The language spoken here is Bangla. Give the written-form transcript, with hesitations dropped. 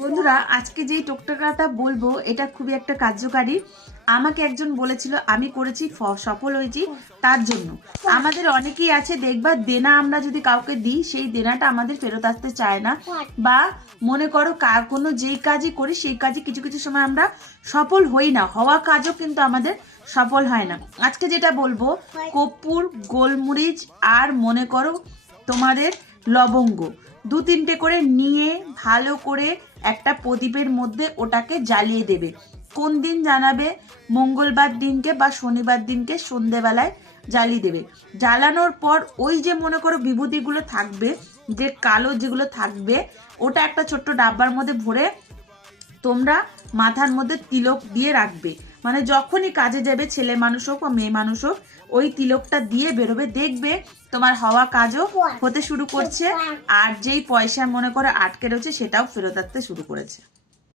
বন্ধুরা, আজকে যেই টোটকাটা বলবো এটা খুবই একটা কার্যকারী। আমাকে একজন বলেছিল, আমি করেছি, সফল হয়েছি। তার জন্য আমাদের অনেকেই আছে দেখবা, দেনা আমরা যদি কাউকে দিই সেই দেনাটা আমাদের ফেরত আসতে চায় না। বা মনে করো কোনো যেই কাজই করি সেই কাজে কিছু কিছু সময় আমরা সফল হই না, হওয়া কাজও কিন্তু আমাদের সফল হয় না। আজকে যেটা বলবো, কর্পূর, গোলমরিচ আর মনে করো তোমাদের লবঙ্গ 2-3টে করে নিয়ে ভালো করে একটা প্রদীপের মধ্যে ওটাকে জ্বালিয়ে দেবে। কোন দিন জানাবে? মঙ্গলবার দিনকে বা শনিবার দিনকে সন্ধেবেলায় জ্বালিয়ে দেবে। জ্বালানোর পর ওই যে মনে করো বিভূতিগুলো থাকবে, যে কালো যেগুলো থাকবে, ওটা একটা ছোট্ট ডাব্বার মধ্যে ভরে তোমরা মাথার মধ্যে তিলক দিয়ে রাখবে। মানে যখনই কাজে যাবে, ছেলে মানুষ হোক বা মেয়ে মানুষ হোক, ওই তিলকটা দিয়ে বেরোবে, দেখবে তোমার হওয়া কাজও হতে শুরু করছে, আর যেই পয়সা মনে করে আটকে রয়েছে সেটাও ফেরত আসতে শুরু করেছে।